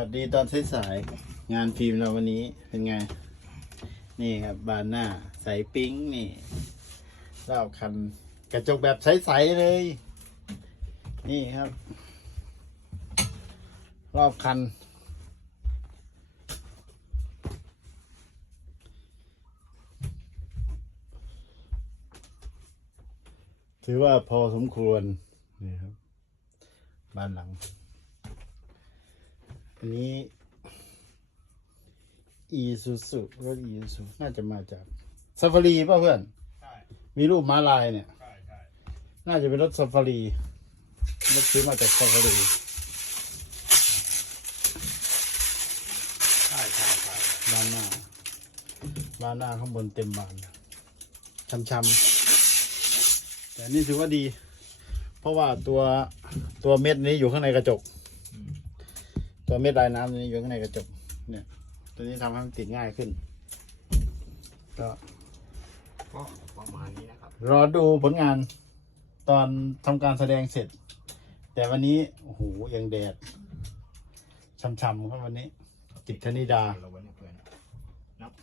วัสดีตอนสายๆงานฟิล์มเราวันนี้เป็นไง นี่ครับบานหน้าใสปิ๊งนี่รอบคันกระจกแบบใสๆเลย นี่ครับ รอบคัน ถือว่าพอสมควรนี่ครับบ้านหลัง อันนี้อีซูซุรถอีซูซุน่าจะมาจากซาฟารีป่ะเพื่อน ใช่ มีรูปม้าลายเนี่ย ใช่ใช่น่าจะเป็นรถซาฟารีรถซื้อมาจากซาฟารีใช่ใช่ใช่บ้านหน้าบ้านหน้าข้างบนเต็มบานช้ำๆแต่อันนี่ถือว่าดี เพราะว่าตัวตัวเม็ดนี้อยู่ข้างในกระจก ตัวเม็ดลายน้ำตัวนี้อยู่ข้างในกระจกเนี่ย ตัวนี้ทำให้มันติดง่ายขึ้น ก็ก็ประมาณนี้นะครับ รอดูผลงานตอนทำการแสดงเสร็จ แต่วันนี้โอ้โหยังแดดช่ำๆครับวันนี้ จิตรธนิดาเราวันนี้เพื่อน